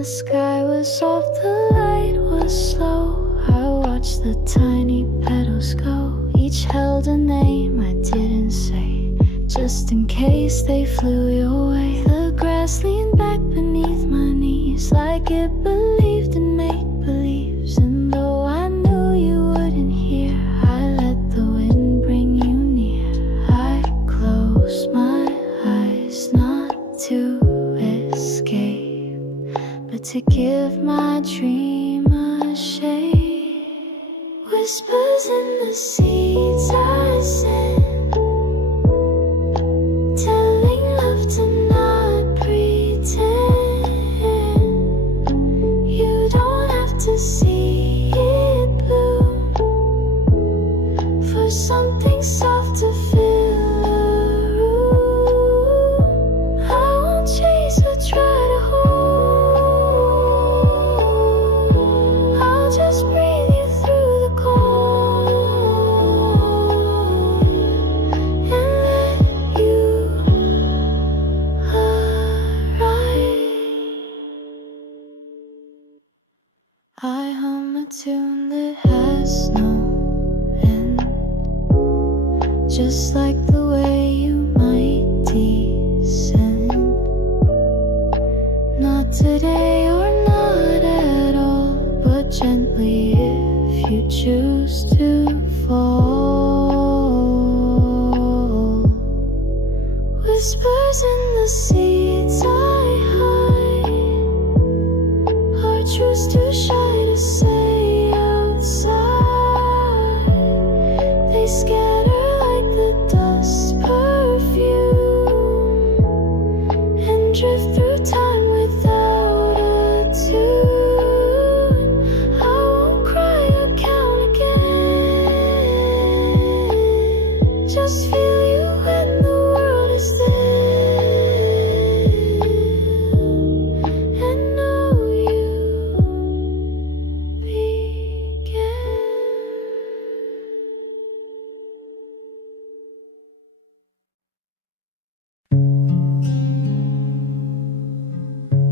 The sky was soft, the light was slow. I watched the tiny petals go. Each held a name I didn't say, just in case they flew your way. The grass leaned back beneath my knees, like it believed in make-believes. And though I knew you wouldn't hear, I let the wind bring you near. I closed my eyes, not to escape, but to give my dream a shape. Whispers in the seeds I send, telling love to not pretend. You don't have to see it bloom for something soft to fill a room. I won't chase or try to hold. I'll just breathe you through the cold and let you arrive. I hum a tune that has no end, just like the way you might descend. Not today or not at all, but gently if you choose to fall. Whispers in the seeds I hide are truths too shy to say outside. They scatter like the dust perfume and drift through time without a tune. I won't cry or count again, just feel you when the world is still, and know you began.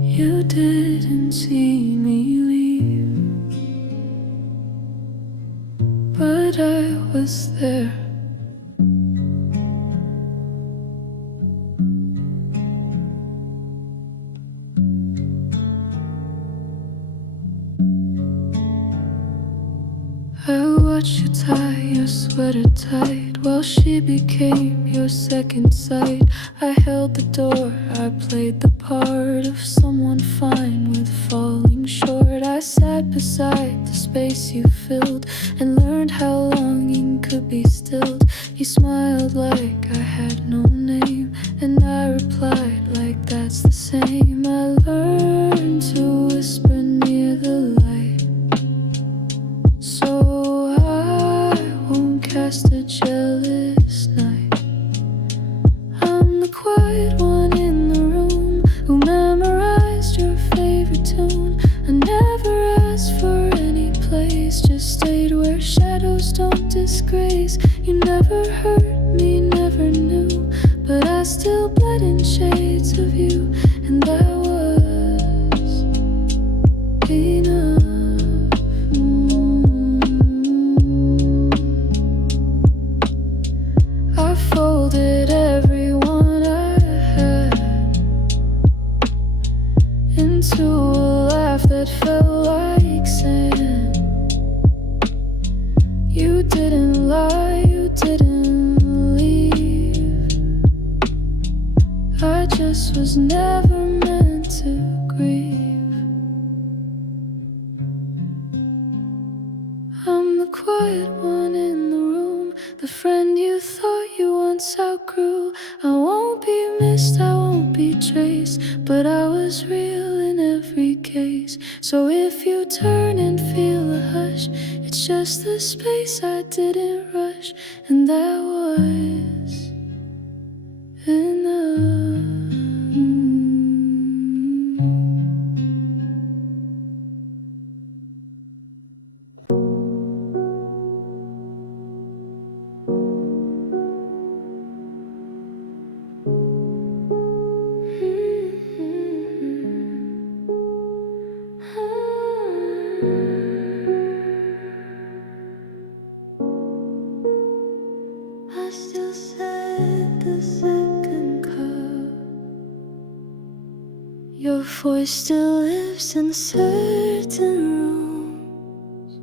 You didn't see me leave, but I was there. I watched you tie your sweater tight while she became your second sight. I held the door, I played the part of someone fine with falling short. I sat beside the space you filled and learned how longing could be stilled. You smiled like I had no name, and I replied like that's the same. I learned to whisper near the light, so I won't cast a jealous night. I'm the quiet one in the room who memorized your favorite tune. I never asked for any place, just stayed where shadows don't disgrace. You never hurt me, never knew, but I still bled in shades of you, and that was enough. I folded everyone I had into a laugh that felt like sand. You didn't lie, you didn't leave. I just was never meant to grieve. I'm the quiet one in the room, the friend you thought you once outgrew. I won't be missed, I won't be traced, but I was real in every case. So if you turn and feel a hush, it's just the space I didn't rush, and that was enough. Your voice still lives in certain rooms,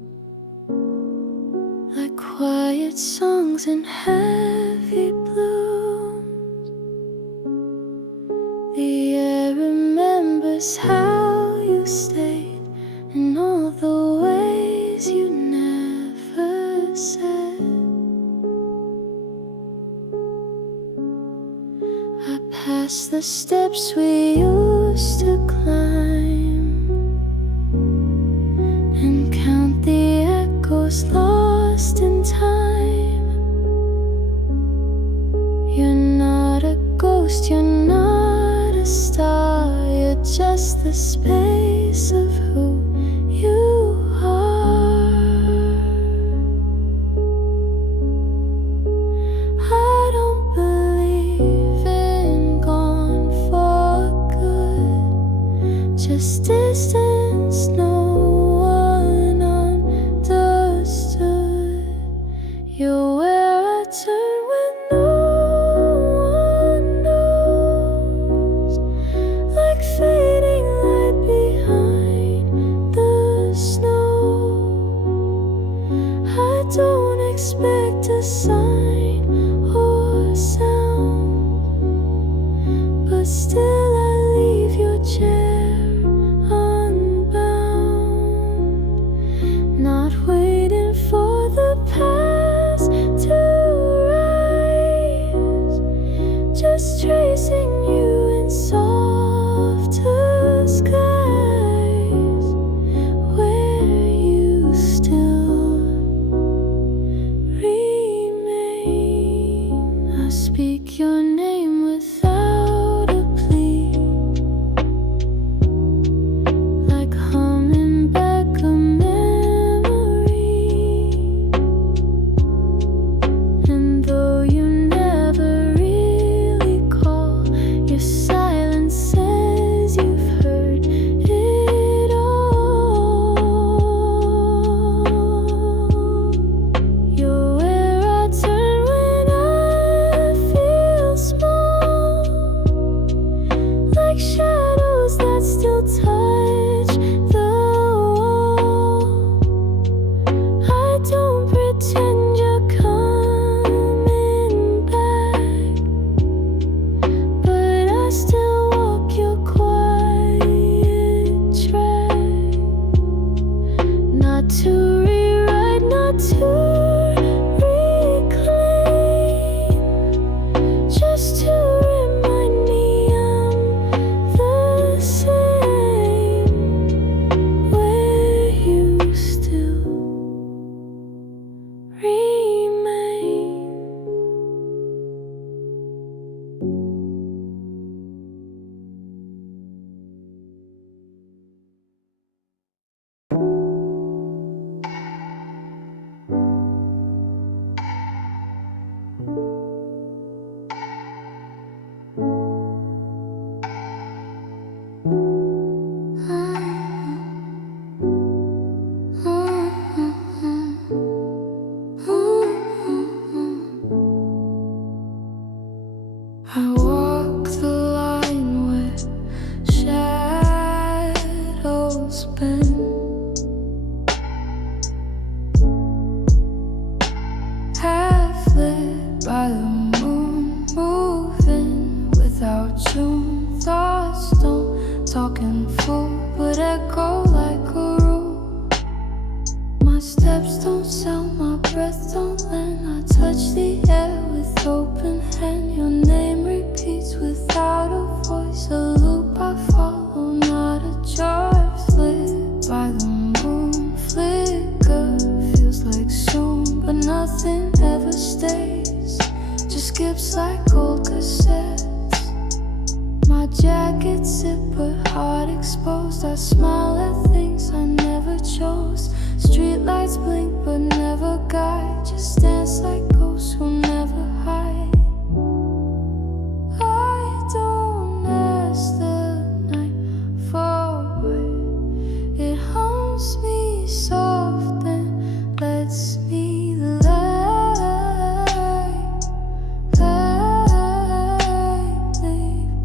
like quiet songs in heavy blooms. The air remembers how you stayed in all the ways you never said. I pass the steps we used to climb and count the echoes lost in time. You're not a ghost, you're not a star, you're just the space of who you are. I don't believe in gone for good, just distance no one understood. You're where I turn when no one knows, like fading light behind the snow. I don't expect a sign or sound, but still I leave your chair unbound, not waiting for the past to rise, just tracing you in softer skies, where you still remain. I speak your name without a plea, like humming back a memory. And though you never really call, your silence says you've heard it all. You're where I turn when I feel small, like shadows that still touch the wall. I don't pretend you're coming back, but I still walk your quiet track, not to rewrite, not to reclaim, just to remind me I'm the same, where you still remain. I walk the line where shadows bend, half lit by the moon, moving without June. Thoughts don't talk in full, but echo like a rule. My steps don't sound, my breath don't land. I touch the air with open hand. Your name repeats without a voice, a loop I follow, not a jar. Lit by the moon, flicker feels like soon, but nothing ever stays, just skips like old cassettes. My jacket zipped but heart exposed. I smile at things I never chose. Streetlights blink but never guide, just dance like ghosts who never hide. I don't ask the night for what it hums me soft and lets me lightly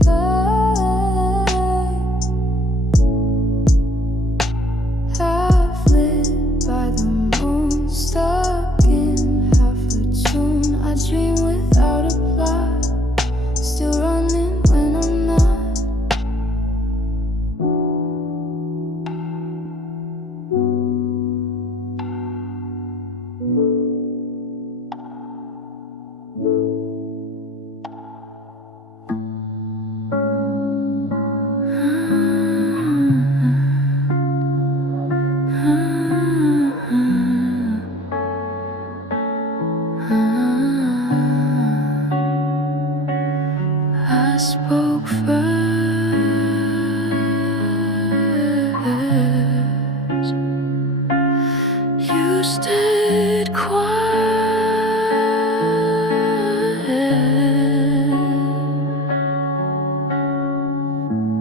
burn.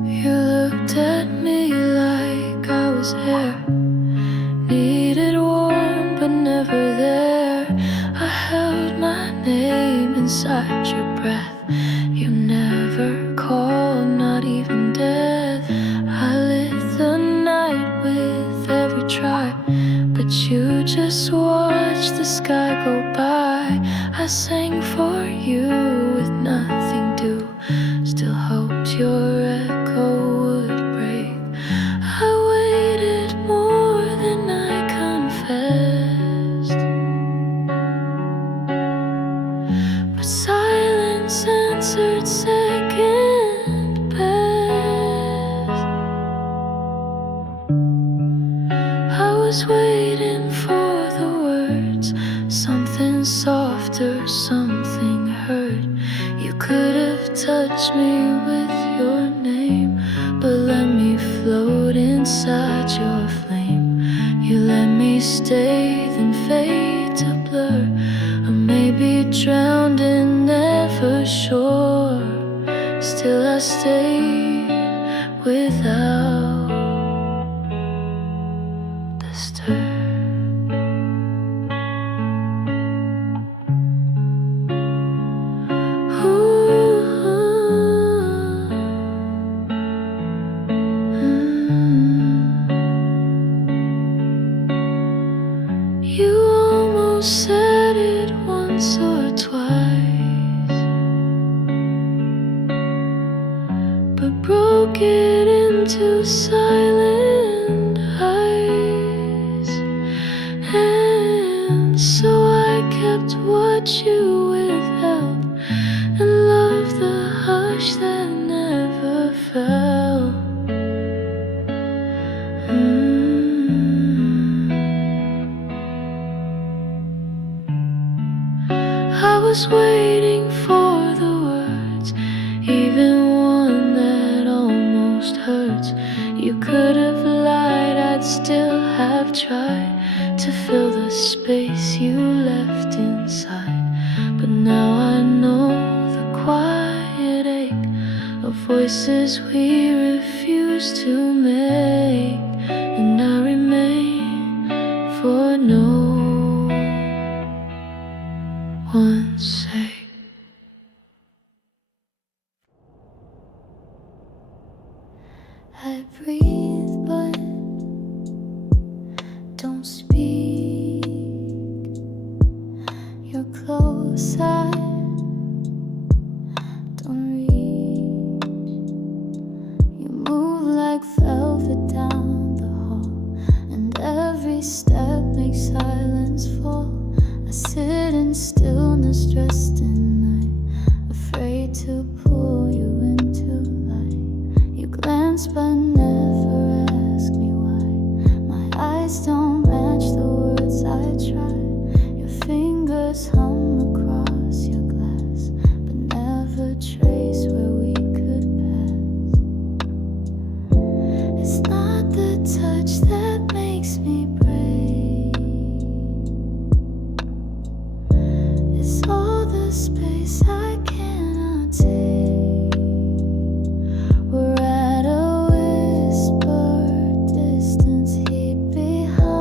You looked at me like I was air, needed warm but never there. I held my name inside your breath. You never called, not even death. I lit the night with every try, but you just watched the sky go by. I sang for you with nothing due, still hoped your echo would break. I waited more than I confessed, but silence answered second best. I was waiting for the words, something softer, something hurt. You could have touched me with your name, but let me float inside your flame. You let me stay, then fade to blur, or maybe drowned in never sure. Still I stayed without the stir. You almost said it once or twice, but broke it into silent eyes. And so I kept what you withheld, and loved the hush that never fell. I was waiting for the words, even one that almost hurts. You could have lied, I'd still have tried to fill the space you left inside. But now I know the quiet ache of voices we refuse to make, and I remain for no one's sake. I breathe but don't speak. You're close, I don't reach. You move like velvet down the hall, and every step makes silence fall. I sit in stillness, dressed in night, afraid to pull you into light. You glance but never ask me why. My eyes don't match the words I try. Your fingers hum across your glass, but never trace where we could pass. It's not the touch that makes me brave, it's all the space I cannot take. We're at a whisper distance, heat behind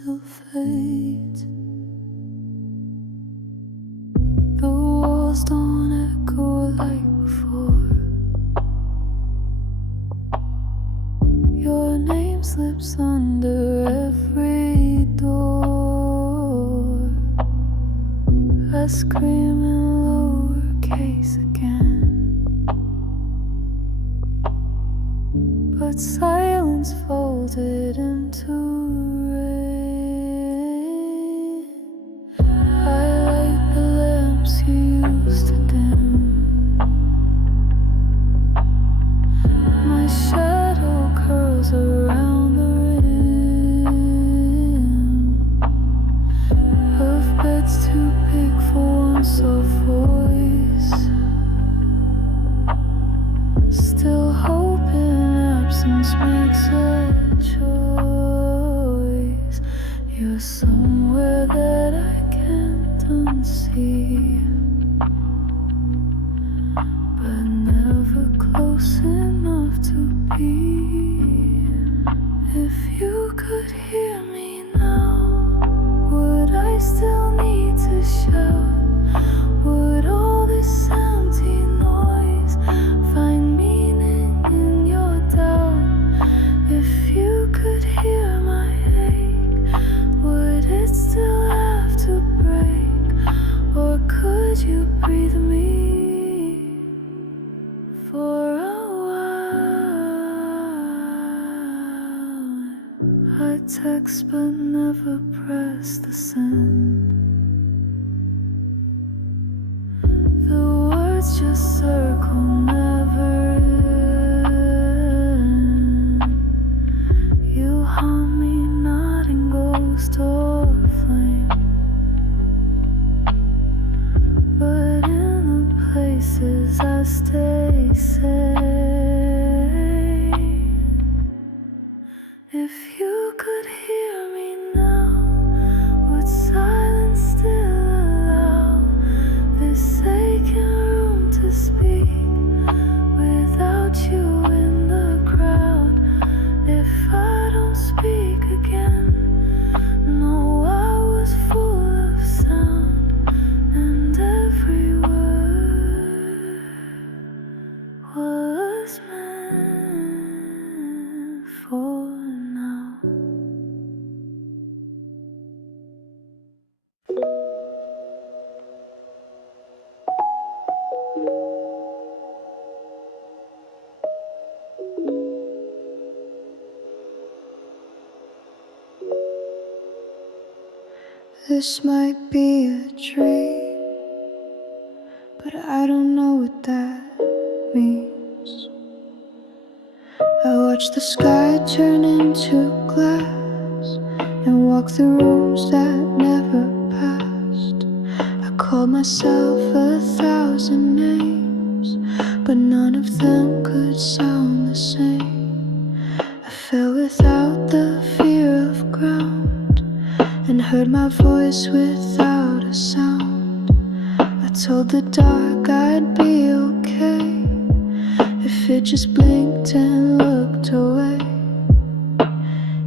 still fades. The walls don't echo like before. Your name slips under every door. I scream in lowercase again, but silence folded into rain. I light the lamps you used to dim. My shadow curls around the rim of beds too big for one soft voice. Still hoping absence makes a choice. You're somewhere that I can't unsee, but never close enough to be. If you could hear me now, would I still need to shout? Would all this empty noise find meaning in your doubt? If you could hear my ache, would it still have to break? Or could you breathe me for a while? I text but never press the send. The words just circle, never end. You haunt me not in ghost or flame, but in the places I stay safe. If you could hear me now, would silence still allow this aching room to speak without you in the crowd? If I don't speak again, no, I was full of sound, and every word was meant for now. This might be a dream, but I don't know what that means. I watch the sky turn into glass and walk through rooms that never passed. I called myself 1,000 names, but none of them could sound the same. I fell without the fear of ground and heard my voice without a sound. I told the dark I'd be okay if it just blinked and looked away.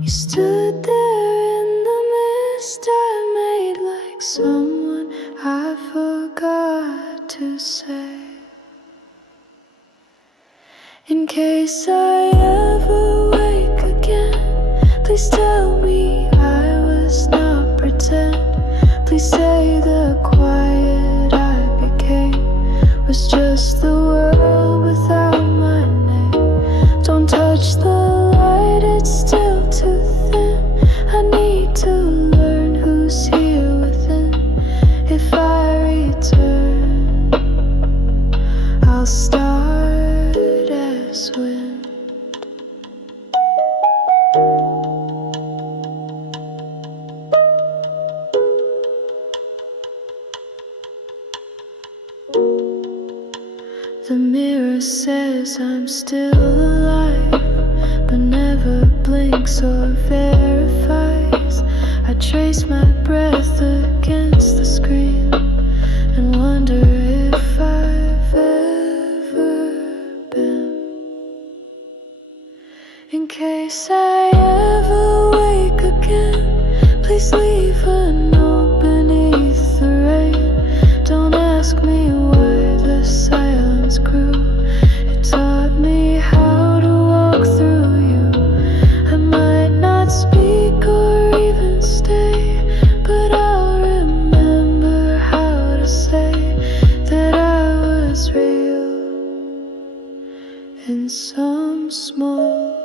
You stood there in the mist I made, like someone I forgot to say. In case I ever wake again, please tell me I was not pretend. Please say the quiet I became was just the world without my name. Don't touch the light, it's still too thin. I need to learn who's here within. If I return, I'll start as wind. The mirror says I'm still alive, but never blinks or verifies. I trace my breath against the screen and wonder if I've ever been. In case I ever wake again, Please leave a note beneath the rain. Don't ask me why the silence grew. It taught me how to walk through you. I might not speak or even stay, but I'll remember how to say that I was real in some small way.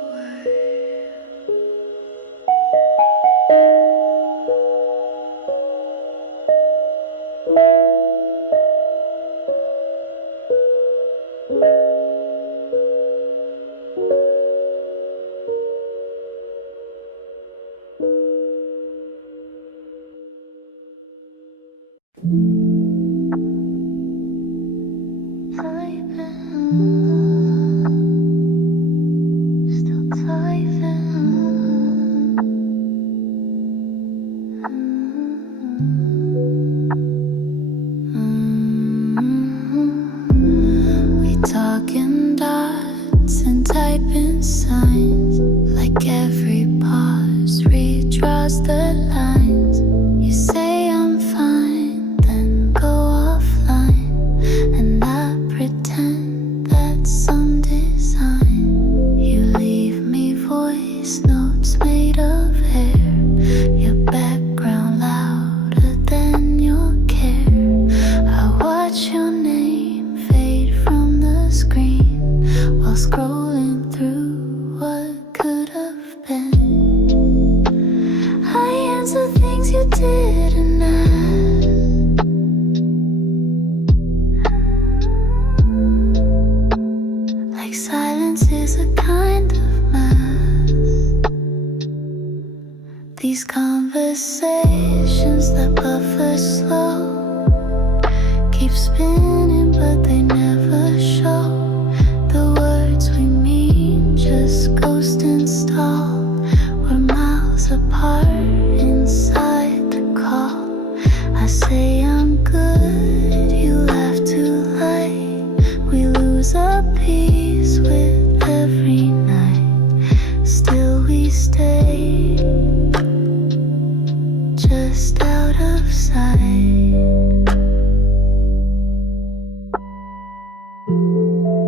We talk in dots and type in signs, like every pause redraws the lines. You say I'm fine, then go offline, and I pretend that's some design. You leave me voice notes made of hair, your background louder than your care. I watch your name fade from the screen while scrolling through what could have been. I answer things you didn't ask, like silence is a kind of mask. These conversations that buffer slow keep spinning, but they never show. The words we mean just ghost installed. We're miles apart inside the call. I say I'm good, you laugh too light. We lose a piece with every night. Still we stay just out of sight.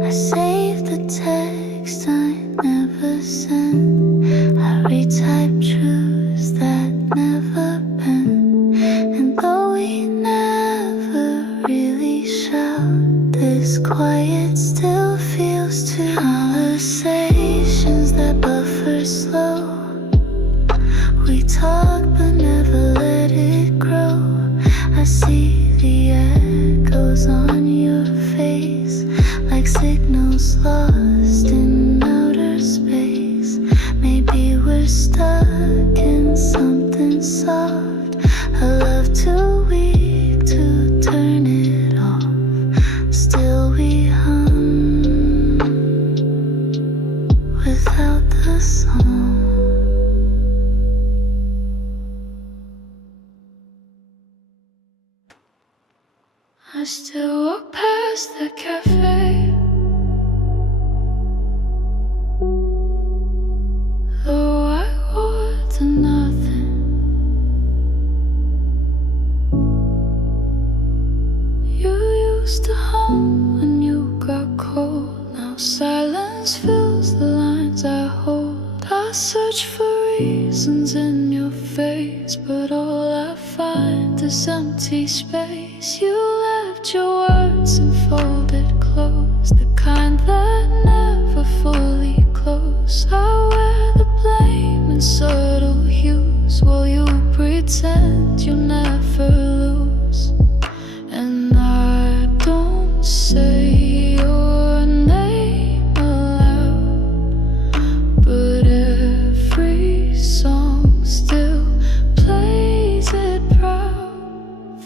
I save the text I never sent. I retype truths that never been. And though we never really shout, this quiet still feels too. Conversations that buffer slow. We talk but never let it grow. I see the echoes on your face, like signals lost in outer space. Maybe we're stuck in something soft. A love too weak to turn it off. Still we hum without the song. I still walk past the café, though I want nothing. You used to hum when you got cold. Now silence fills the lines I hold. I search for reasons in your face, but all I find is empty space. You left your words unfolded close, the kind that never fully close. I wear the blame in subtle hues, while you pretend you never lose. And I don't say your name aloud, but every song still plays it proud.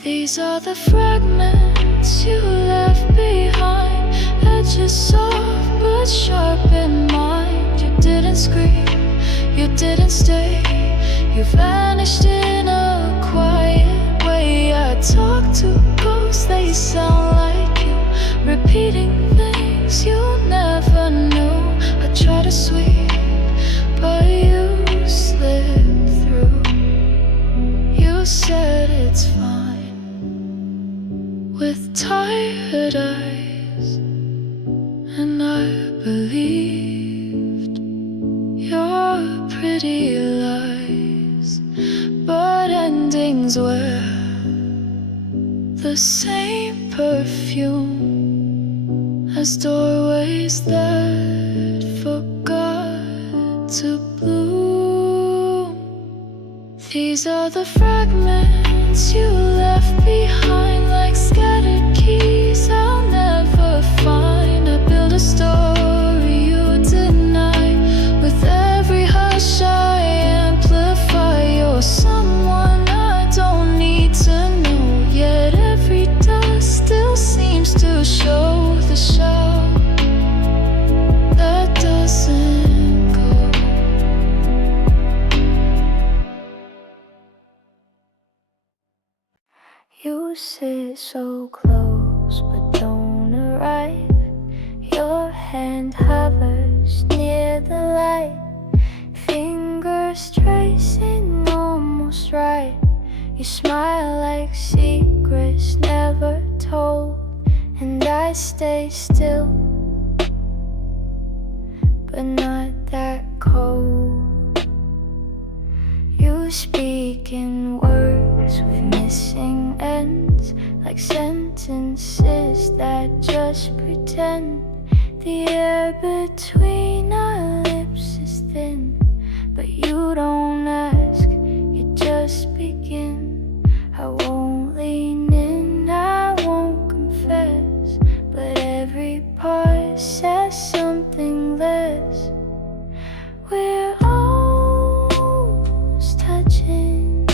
These are the fragments you left behind, edges soft but sharp in mind. You didn't scream, you didn't stay, you vanished in a quiet way. I talk to ghosts, they sound like you, repeating things you never knew. I try to sweep, but you slip through. the same perfume as doorways that forgot to bloom. These are the fragments you left behind, like scattered keys I'll never find. I build a story you deny. With every hush I amplify. You're someone I don't need to know, yet every dust still seems to show the show that doesn't go. You sit so close but don't arrive. Your hand hovers near the light, fingers tracing almost right. You smile like secrets never told, and I stay still, but not that cold. You speak in words with missing ends, like sentences that just pretend. The air between our lips is thin, but you don't ask, you just begin. I won't lean in, I won't confess, but every part says something less. We're almost touching,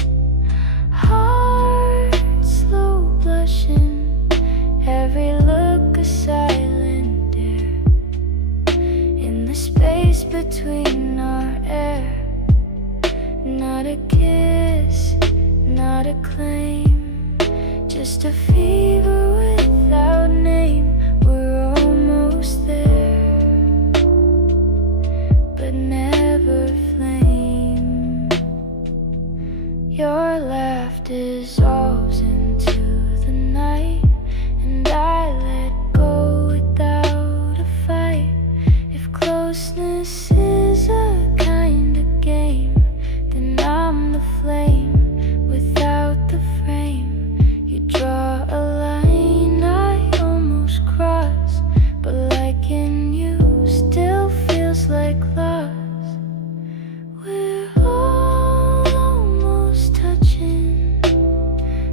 hearts slow blushing, every look a silent dare. In the space between our air, not a kiss, not a claim, just a fever without name. We're almost there, but never flame. Your laugh dissolves into the night, and I let go without a fight. If closeness is a kind of game, then I'm the flame without the frame. You draw a line I almost cross, but liking you still feels like loss. We're almost touching,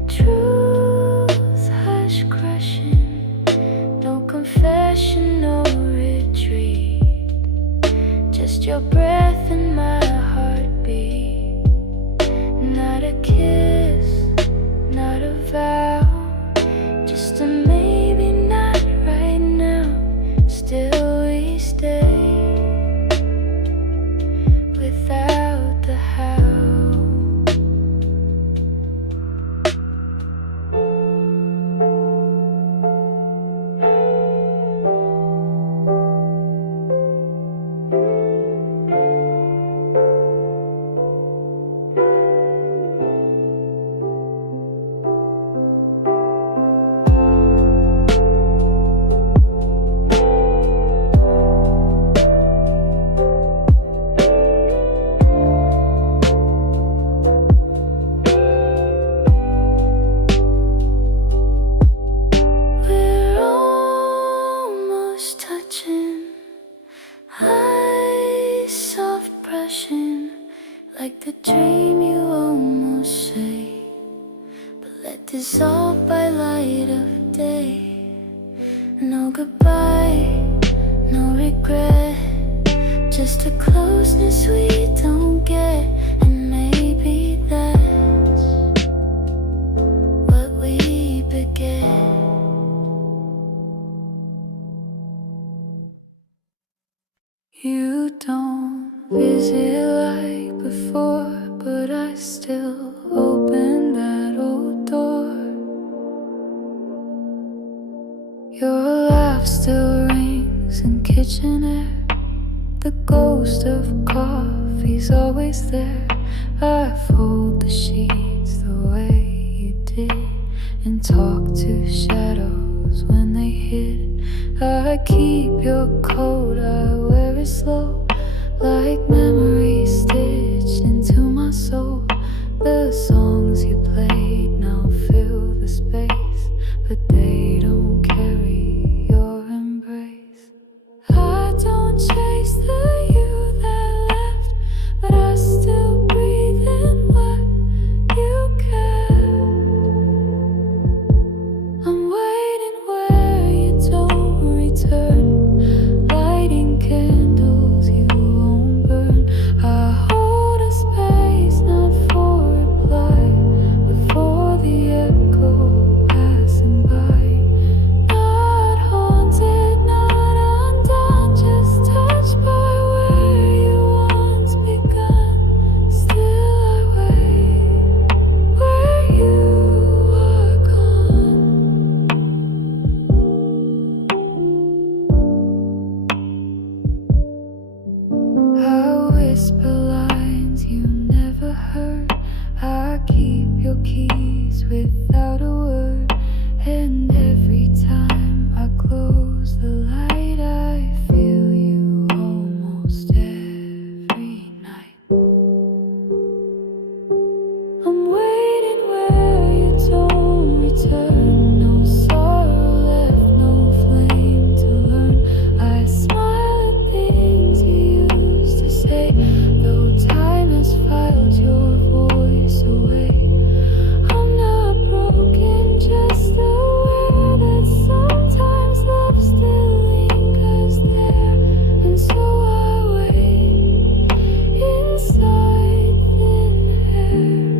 truth hush crushing, no confession, no retreat, just your breath in my heartbeat. Not a kiss, not a vow, just a maybe not right now. Still we stay without the how. We're almost touching, eyes soft brushing, like the dream you almost say, but let dissolve by light of day. No goodbye, no regret, just a closeness we don't get. And maybe that's what we began. You don't visit like before, but I still open that old door. Your laugh still rings in kitchen air, the ghost of coffee's always there. I fold the sheets the way you did, and talk to shadows when they hid. I keep your coat, I wear it slow, like memories stitched into my soul. The songs you played now fill the space. whisper lines you never heard. I keep your keys without a word, and every time I close the light, I feel you almost every night. I'm waiting where you don't return. No sorrow left, no flame to learn. I smile at things you used to say, though time has filed your voice away. I'm not broken, just aware that sometimes love still lingers there. And so I wait inside thin air.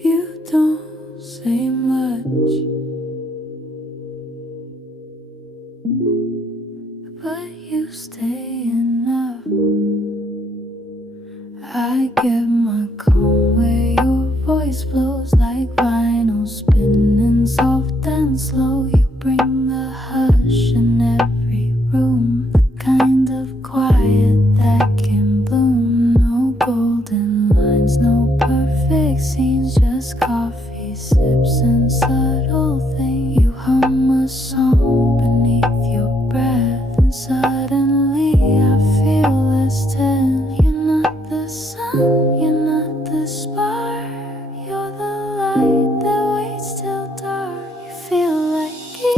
You don't say much, but you stay enough. I get my calm where your voice flows like vinyl spinning soft and slow. You bring the hush in every room, the kind of quiet that can bloom. No golden lines, no perfect scenes, just coffee sips and subtle things. You hum a song beneath your breath, and suddenly I feel less tense. You're not the sun, you're not the spark, you're the light that waits till dark. You feel like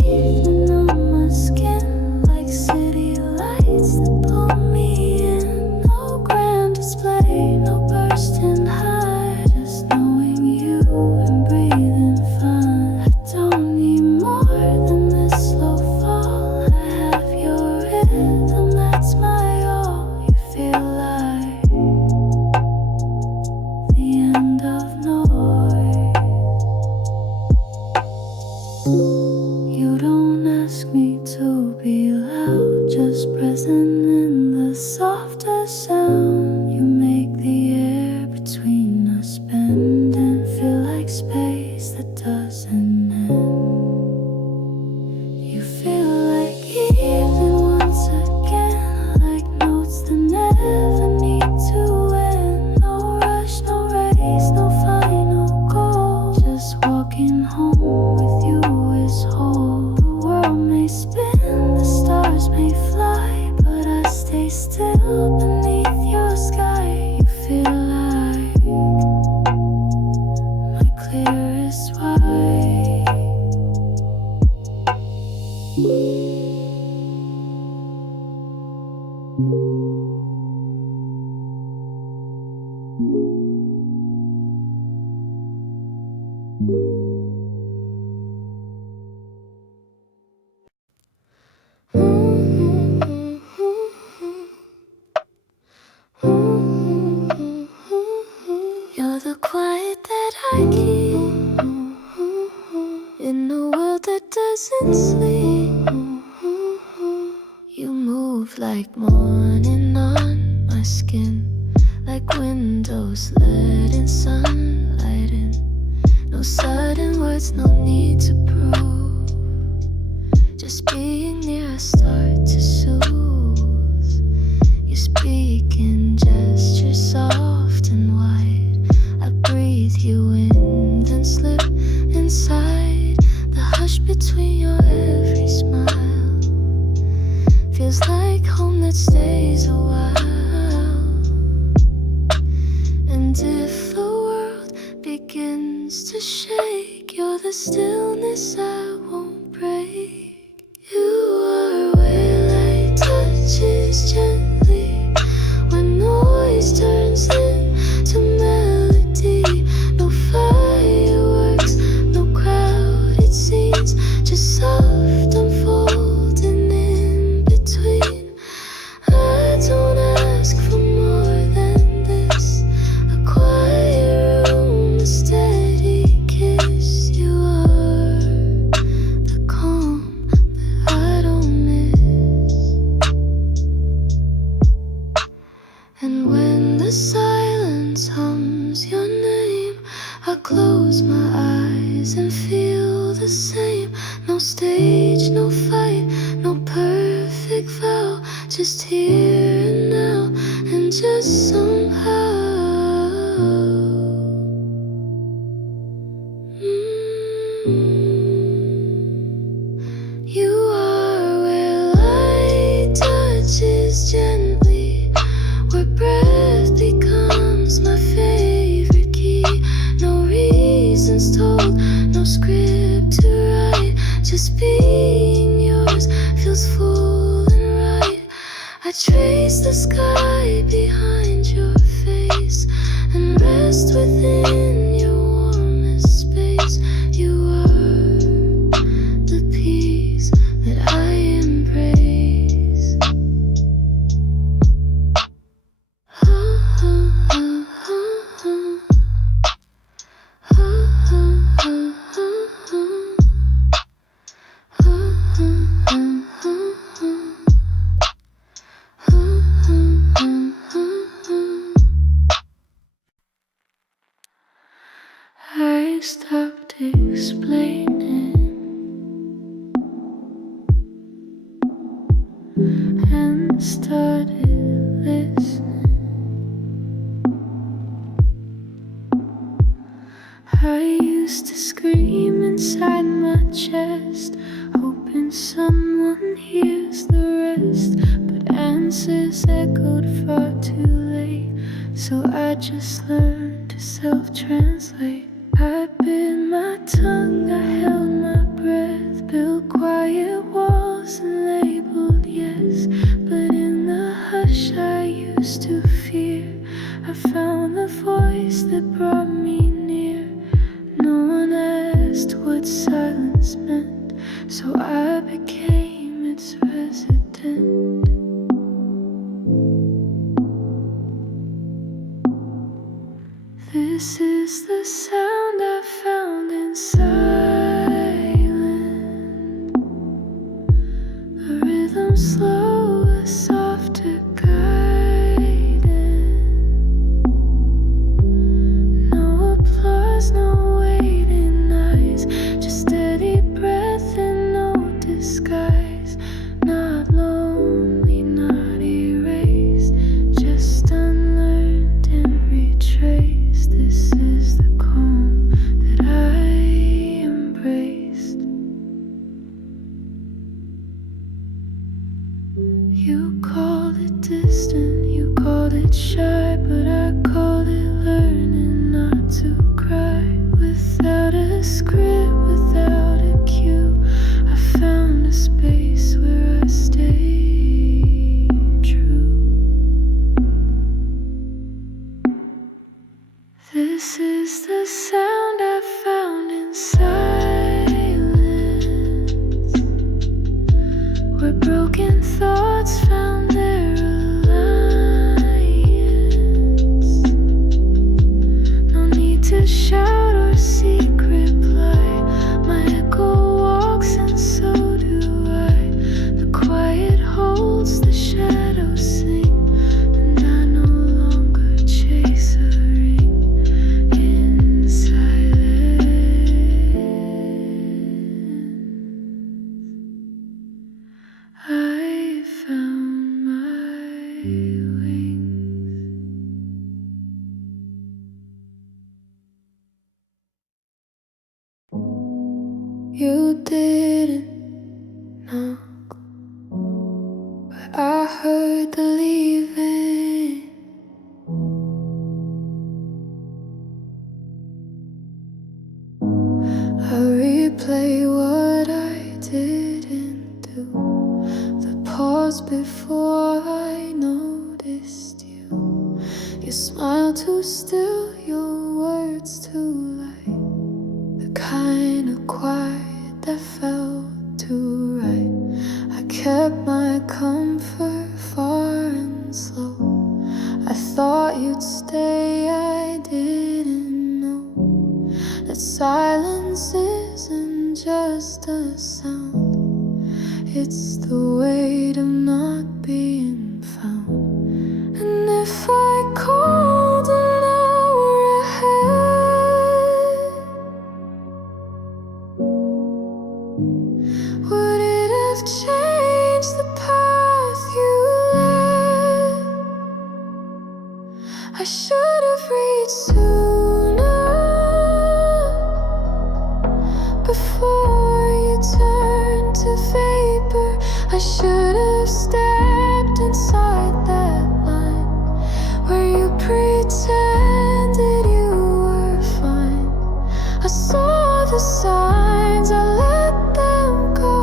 evening on my skin, like city lights that pull me in. No grand display, no bursting high, just knowing you and breathing fine. I don't need more than this slow fall. I have your rhythm, that's my all. You feel like the end of noise. You don't ask me to be loud, just present in the softest sound. You make the air between us bend and feel like space that doesn't end. You feel like evening once again, like notes that never need to end. No rush, no race, no final goal, just walking home with you is whole. The world may spin, the stars may fly, but I stay still beneath your sky. You feel like my clearest white. You're the quiet that I keep in a world that doesn't sleep. You move like morning on my skin, like windows letting sunlight in. No sudden words, no need to prove. Just being near, I start to soothe. You speak in gestures soft and wide. I breathe you in, then slip inside. The hush between your every smile feels like home that stays a while. And if the world begins to shake, you're the stillness I won't break. You are where light touches gently, when noise turns into melody. No fireworks, no crowded scenes, just soft unfolding in between. I don't ask for more than this, a quiet room, a steady kiss. You are rise and feel the same. No stage, no fight, no perfect vow. Just here and now, and just somehow you are where light touches gently, where breath becomes my favorite key. No reasons told, no script to write. Just being yours feels full and right. I trace the sky behind your face and rest within your warmest space. You are the peace that I embrace. I stopped explaining and started listening. I used to scream inside my chest, hoping someone hears the rest, but answers echoed far too late. So I just learned to self-translate. I bit my tongue, I held my breath, built quiet walls and labeled yes. But in the hush I used to fear, I found the voice that brought me near. No one asked what silence meant, so I became its resident. This is the sound I found in silence, a rhythm slow, a softer guidance. No applause, no waiting eyes, just steady breath and no disguise. Not lonely, not erased, just unlearned and retraced. This is the calm that I embraced. You called it distant, you called it shy, but I called it learning not to cry. Without a script, without a cue, I found a space where I stayed true. This is the sound I found in silence, where broken thoughts found their alliance. No need to shout or seek reply. My echo walks and so do I. The quiet holds, the shadows sing, and I no longer chase a ring. In silence, I found my wings. You didn't knock, but I heard the leaving. I replay what I didn't do, the pause before I noticed you. Your smile too still, your words too light, the kind of quiet that felt too right. I kept my comfort far and slow. I thought you'd stay, I didn't know that silence isn't just a sound, it's the weight of not being found. And if I called an hour ahead, Would it have changed the path you led? I should have reached sooner, before you turned to vapor. I should have stepped inside that line where you pretended you were fine. I saw the signs, I let them go.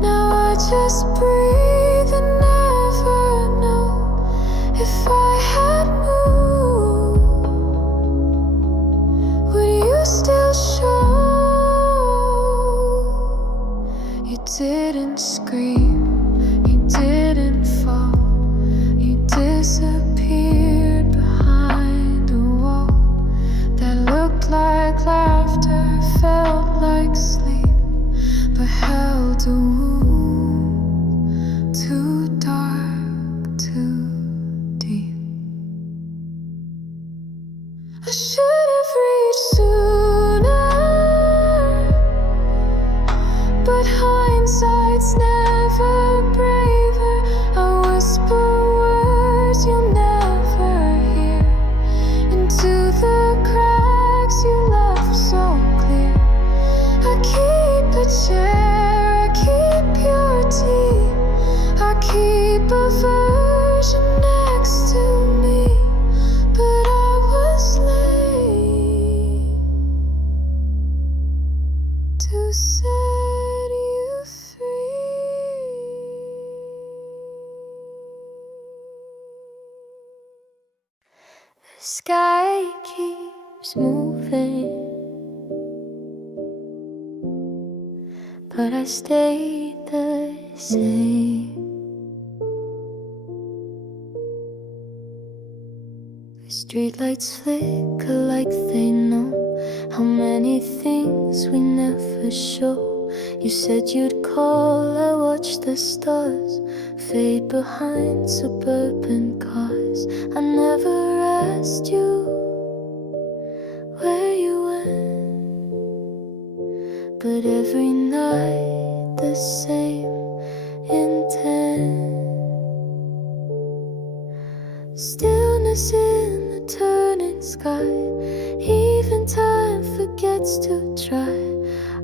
Now I just breathe and never know if I had moved. Would you still show? You didn't scream, you didn't fall, you disappeared behind a wall that looked like laughter, felt like sleep, but held a wound too dark, too deep. I should have reached sooner, but hindsight's never braver. I whisper words you'll never hear into the cracks you left so clear. I keep a chair, I keep your tea, I keep a version next to me, but I was late to set you free. The sky keeps moving, but I stayed the same. The streetlights flicker like they know how many things we never show. You said you'd call, I watched the stars fade behind suburban cars. I never asked you where you went, but every night the same intent. Stillness in the turning sky, even time forgets to try.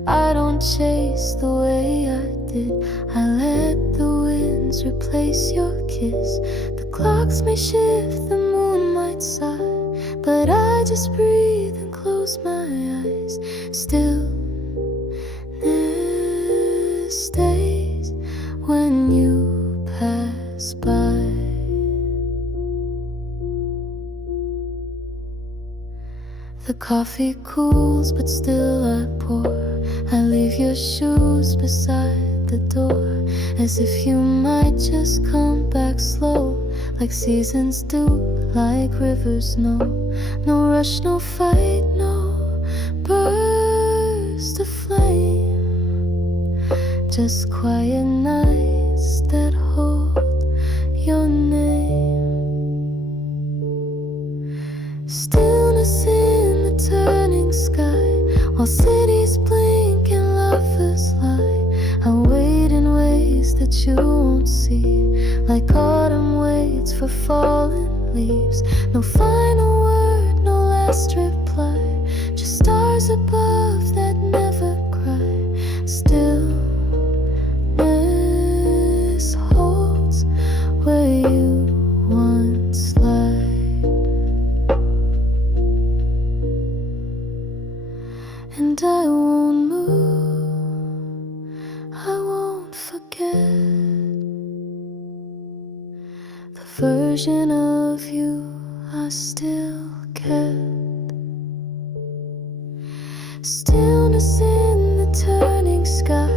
I don't chase the way I did, I let the winds replace your kiss. The clocks may shift, the moon might sigh, but I just breathe and close my eyes. Stillness stays when you pass by. The coffee cools, but still I pour. I leave your shoes beside the door, as if you might just come back slow, like seasons do, like rivers know. No rush, no fight, no burst of flame, just quiet nights that hold your name. Stillness in the turning sky, while cities blink and lovers lie. I wait in ways that you won't see, like autumn waits for fallen leaves. No final word, no last reply, just stars above that never cry. Stillness holds where you once lied, and I won't move, I won't forget the version of you I still kept. Stillness in the turning sky,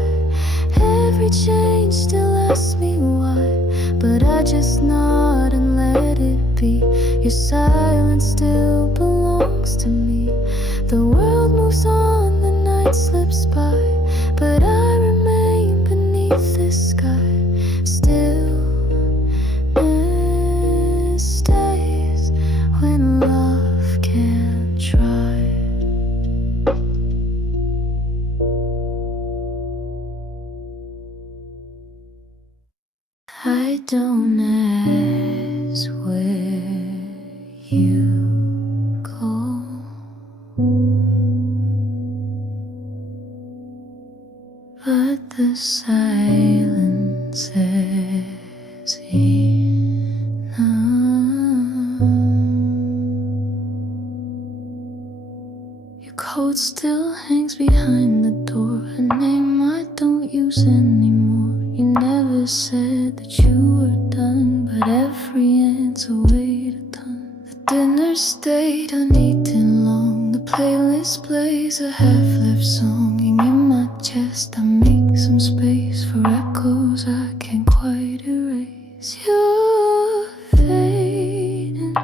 every change still asks me why, but I just nod and let it be. Your silence still belongs to me. The world moves on, the night slips by, but I remain beneath this sky. Stillness stays when love can't try. don't ask where you go, but the silence is enough. Your coat still hangs behind the door, a name I don't use anymore. You never said that you were done, but every answer weighed a ton. The dinner stayed uneaten long, the playlist plays a half-left song. And in my chest I make some space for echoes I can't quite erase. You're fading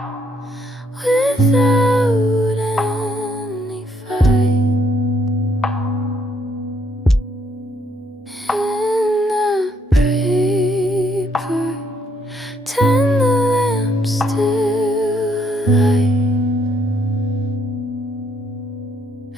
without any fight. In the paper, turn the lamp still light.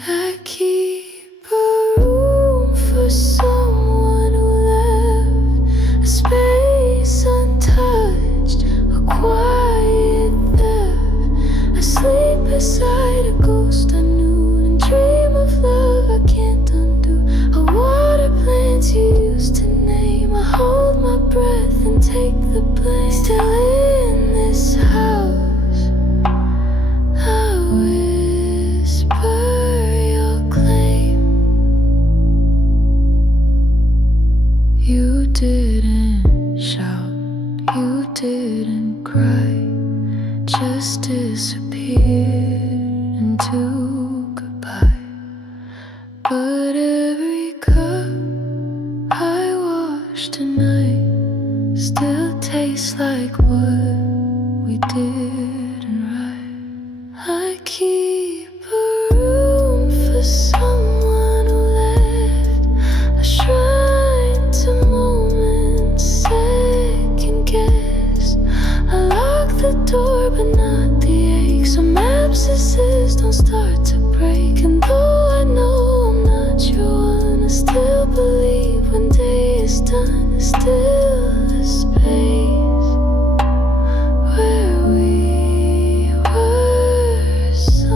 I keep a room for someone who left a space untouched, a quiet theft. I sleep beside a ghost I knew and dream of love I can't undo. I water plants you used to name. I hold my breath and take the blame. Still in this house, I whisper your claim. You didn't shout, you didn't cry, just disappeared into goodbye. But every cup I wash tonight still tastes like what we didn't write. I keep a room for someone who left a shrine to moments second guessed. I lock the door but not the ache. Some abscesses don't start to break, and though I know I'm not your one, I still believe one day is done. There's still a space where we were some.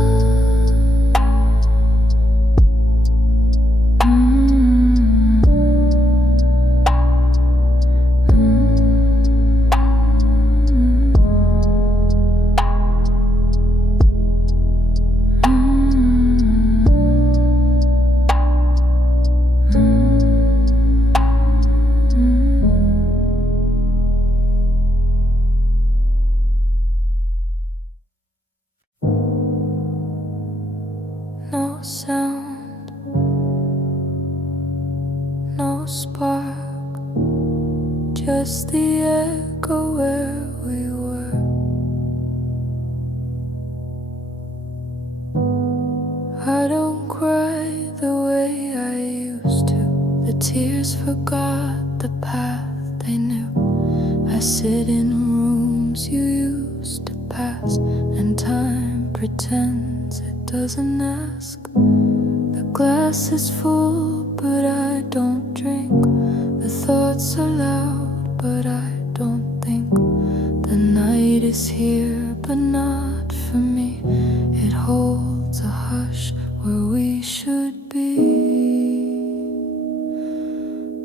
No sound, no spark, just the echo where we were. I don't cry the way I used to. The tears forgot the path they knew. I sit in rooms you used to pass, and time pretends it doesn't ask. The glass is full, but I don't drink. The thoughts are loud, but I don't think. The night is here, but not for me. It holds a hush where we should be.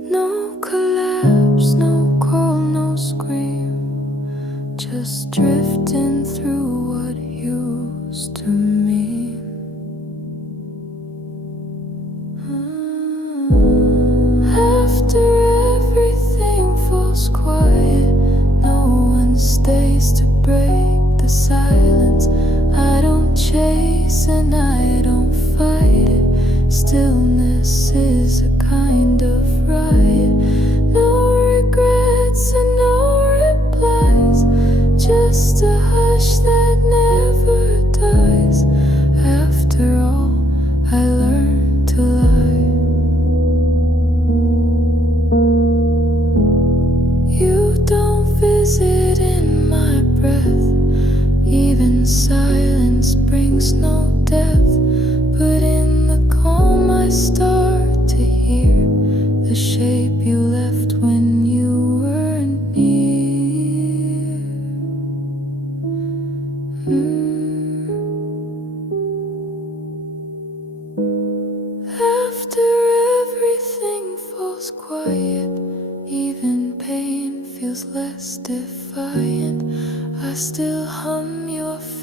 No collapse, no call, no scream, just drifting through what used to mean. After everything falls quiet, no one stays to break the silence. I don't chase and I don't fight it. Stillness is a kind of riot. No regrets and no replies, just a hush that never dies. After all, I learned to lie. You don't visit in my breath. Even silence brings no depth. But in the calm I start to hear the shape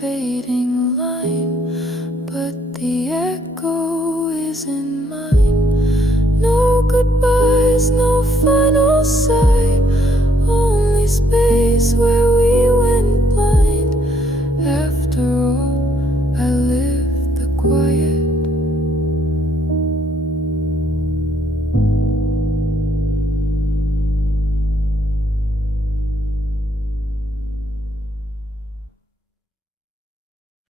fading line, but the echo isn't mine. No goodbyes, no final say.